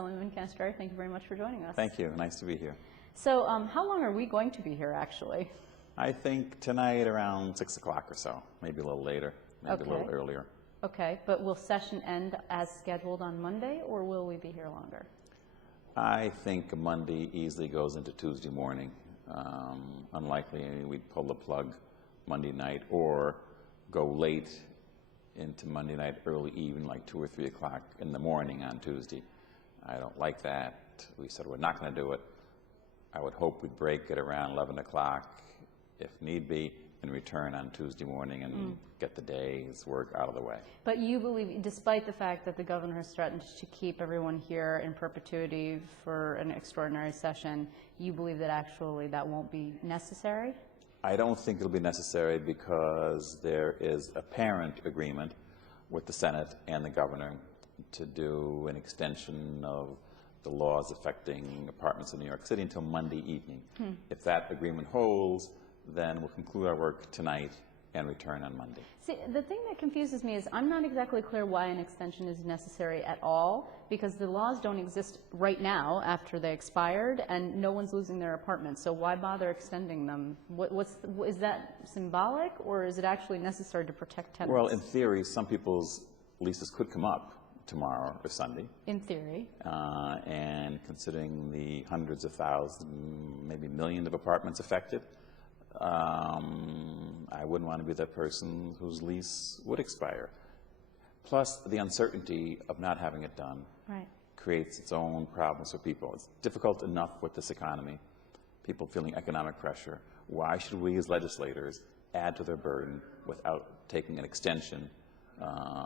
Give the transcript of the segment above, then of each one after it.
Assemblyman Canestrari, thank you very much for joining us. Thank you. Nice to be here. So how long are we going to be here, actually? I think tonight around 6 o'clock or so, maybe a little later, maybe a little earlier. Okay, but will session end as scheduled on Monday, or will we be here longer? I think Monday easily goes into Tuesday morning. Unlikely we'd pull the plug Monday night or go late into Monday night, early evening, like 2 or 3 o'clock in the morning on Tuesday. I don't like that. We said we're not going to do it. I would hope we'd break at around 11 o'clock, if need be, and return on Tuesday morning and get the day's work out of the way. But you believe, despite the fact that the governor has threatened to keep everyone here in perpetuity for an extraordinary session, you believe that actually that won't be necessary? I don't think it'll be necessary because there is apparent agreement with the Senate and the governor to do an extension of the laws affecting apartments in New York City until Monday evening. If that agreement holds, then we'll conclude our work tonight and return on Monday. See, the thing that confuses me is I'm not exactly clear why an extension is necessary at all, because the laws don't exist right now after they expired, and no one's losing their apartments. So why bother extending them? Is that symbolic, or is it actually necessary to protect tenants? Well, in theory, some people's leases could come up tomorrow or Sunday. In theory. And considering the hundreds of thousands, maybe millions of apartments affected, I wouldn't want to be that person whose lease would expire. Plus, the uncertainty of not having it done creates its own problems for people. It's difficult enough with this economy, people feeling economic pressure. Why should we as legislators add to their burden without taking an extension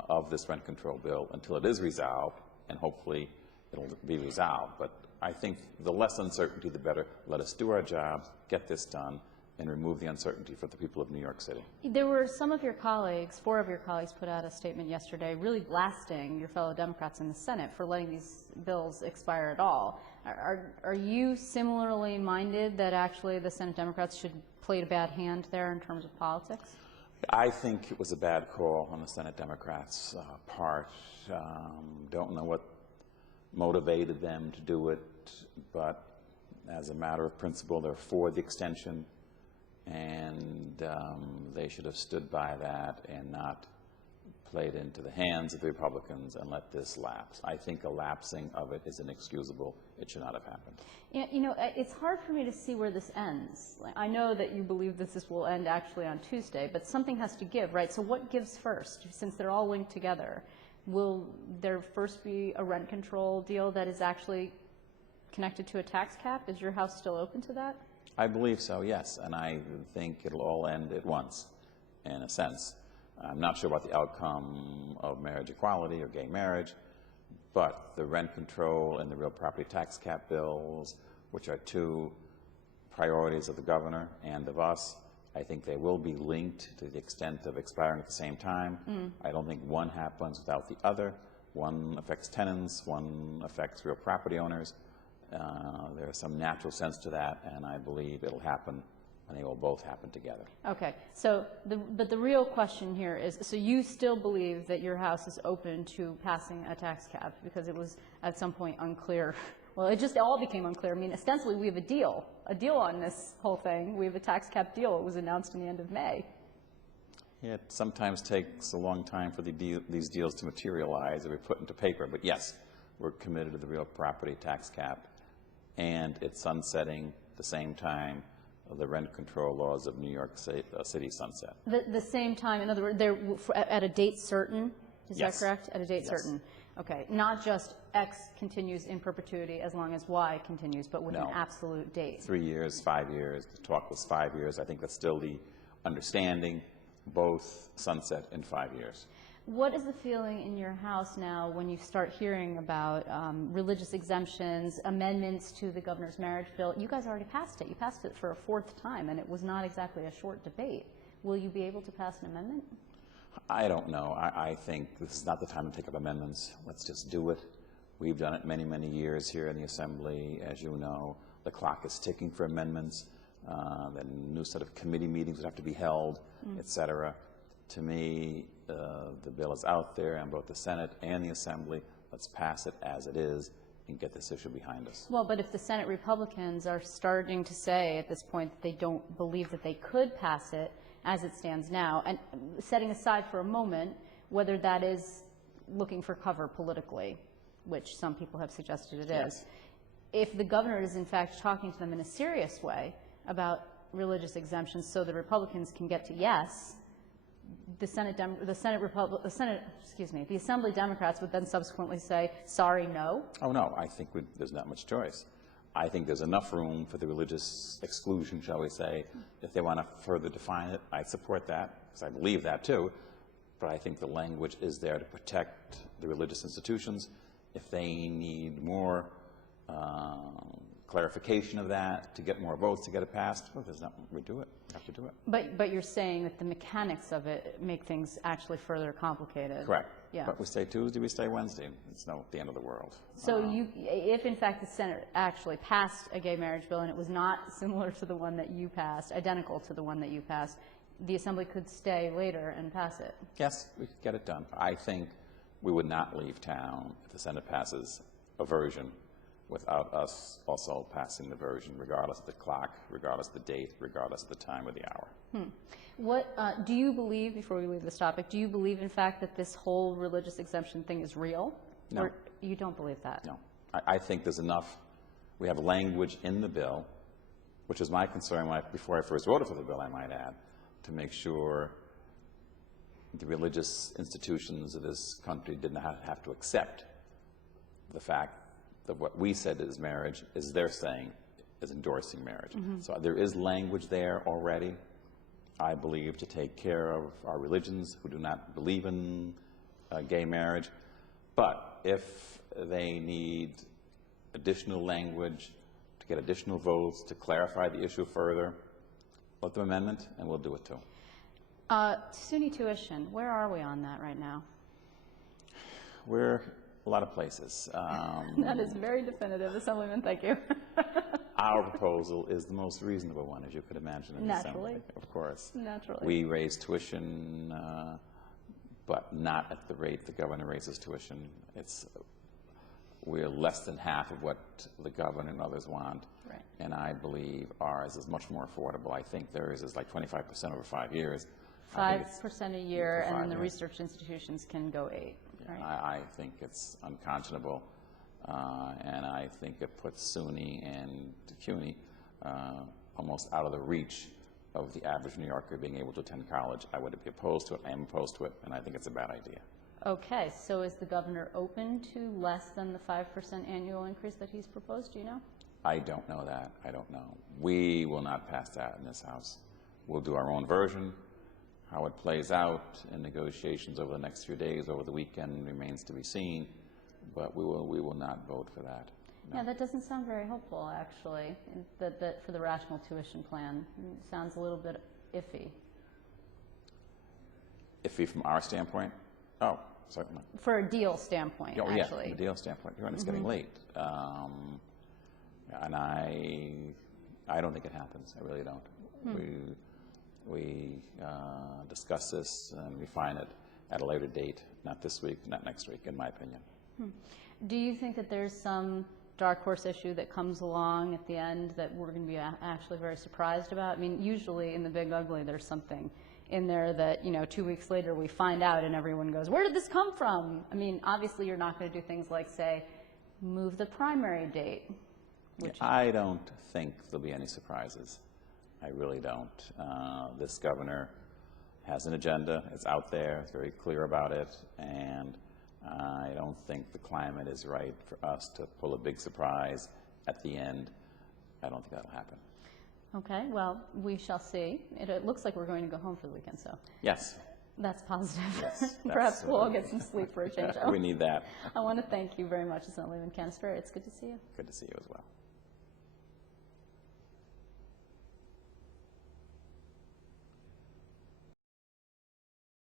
of this rent control bill until it is resolved, and hopefully it'll be resolved. But I think the less uncertainty, the better. Let us do our job, get this done, and remove the uncertainty for the people of New York City. There were some of your colleagues, 4 of your colleagues put out a statement yesterday really blasting your fellow Democrats in the Senate for letting these bills expire at all. Are you similarly minded that actually the Senate Democrats should play a bad hand there in terms of politics? I think it was a bad call on the Senate Democrats' part. Don't know what motivated them to do it, but as a matter of principle, they're for the extension, and they should have stood by that and not played into the hands of the Republicans and let this lapse. I think a lapsing of it is inexcusable. It should not have happened. You know, it's hard for me to see where this ends. I know that you believe that this will end actually on Tuesday, but something has to give, right? So what gives first, since they're all linked together? Will there first be a rent control deal that is actually connected to a tax cap? Is your house still open to that? I believe so, yes, and I think it'll all end at once, in a sense. I'm not sure about the outcome of marriage equality or gay marriage, but the rent control and the real property tax cap bills, which are 2 priorities of the governor and of us, I think they will be linked to the extent of expiring at the same time. I don't think one happens without the other. One affects tenants, one affects real property owners. There's some natural sense to that, and I believe it'll happen, and they will both happen together. Okay, so but the real question here is, so you still believe that your house is open to passing a tax cap, because it was at some point unclear. Well, it all became unclear. I mean, ostensibly we have a deal on this whole thing. We have a tax cap deal. It was announced in the end of May. It sometimes takes a long time for these deals to materialize or be put into paper, but yes, we're committed to the real property tax cap, and it's sunsetting the same time of the rent control laws of New York City sunset. The same time, in other words, they're at a date certain, is that correct? At a date certain. Okay, not just X continues in perpetuity as long as Y continues, but with an absolute date. 3 years, 5 years, the talk was 5 years. I think that's still the understanding, both sunset in 5 years. What is the feeling in your house now when you start hearing about religious exemptions, amendments to the governor's marriage bill? You guys already passed it. You passed it for a 4th time, and it was not exactly a short debate. Will you be able to pass an amendment? I don't know. I think this is not the time to take up amendments. Let's just do it. We've done it many, many years here in the Assembly. As you know, the clock is ticking for amendments. The new set of committee meetings would have to be held, et cetera. To me, the bill is out there on both the Senate and the Assembly. Let's pass it as it is and get this issue behind us. Well, but if the Senate Republicans are starting to say at this point that they don't believe that they could pass it as it stands now, and setting aside for a moment whether that is looking for cover politically, which some people have suggested it Yes. is, if the governor is in fact talking to them in a serious way about religious exemptions so the Republicans can get to yes, the Assembly Democrats would then subsequently say, sorry, no. Oh, no, I think there's not much choice. I think there's enough room for the religious exclusion, shall we say. If they want to further define it, I support that, because I believe that too. But I think the language is there to protect the religious institutions. If they need more clarification of that to get more votes to get it passed, well, there's nothing, we do it. We have to do it. But you're saying that the mechanics of it make things actually further complicated. Correct. Yeah. But we stay Tuesday, we stay Wednesday. It's not the end of the world. So if in fact the Senate actually passed a gay marriage bill and it was not similar to the one that you passed, identical to the one that you passed, the Assembly could stay later and pass it. Yes, we could get it done. I think we would not leave town if the Senate passes a version without us also passing the version, regardless of the clock, regardless of the date, regardless of the time or the hour. What do you believe, before we leave this topic, do you believe in fact that this whole religious exemption thing is real? No. Or you don't believe that? No. I think there's enough. We have language in the bill, which was my concern before I first voted for the bill, I might add, to make sure the religious institutions of this country did not have to accept the fact that what we said is marriage is they're saying is endorsing marriage. So there is language there already, I believe, to take care of our religions who do not believe in gay marriage. But if they need additional language to get additional votes to clarify the issue further, let them amendment and we'll do it too. SUNY tuition, where are we on that right now? We're a lot of places. That is very definitive, Assemblyman, thank you. Our proposal is the most reasonable one, as you could imagine in the Naturally. Assembly, of course. Naturally. We raise tuition, but not at the rate the governor raises tuition. We're less than half of what the governor and others want. Right. And I believe ours is much more affordable. I think theirs is like 25% over 5 years. 5% a year, for and 5 then the years. research institutions can go 8%. Right? I think it's unconscionable, and I think it puts SUNY and CUNY almost out of the reach of the average New Yorker being able to attend college. I would be opposed to it. I am opposed to it, and I think it's a bad idea. Okay, so is the governor open to less than the 5% annual increase that he's proposed? Do you know? I don't know that. I don't know. We will not pass that in this House. We'll do our own version. How it plays out in negotiations over the next few days, over the weekend, remains to be seen, but we will not vote for that. No. Yeah, that doesn't sound very hopeful, actually, that for the rational tuition plan. It sounds a little bit iffy. Iffy from our standpoint? Oh, certainly. For a deal standpoint, Oh, actually. yeah, from a deal standpoint. You're right, it's getting late. And I don't think it happens. I really don't. We discuss this and refine it at a later date, not this week, not next week, in my opinion. Do you think that there's some dark horse issue that comes along at the end that we're going to be actually very surprised about? I mean, usually in the big ugly, there's something in there that, 2 weeks later we find out and everyone goes, where did this come from? I mean, obviously you're not going to do things like, say, move the primary date. Which I don't think there'll be any surprises. I really don't. This governor has an agenda. It's out there. It's very clear about it. And I don't think the climate is right for us to pull a big surprise at the end. I don't think that'll happen. Okay, well, we shall see. It looks like we're going to go home for the weekend, so Yes. that's positive. Yes, Perhaps we'll all get some sleep for a change. We need that. I want to thank you very much, Assemblyman Canestrari. It's good to see you. Good to see you as well.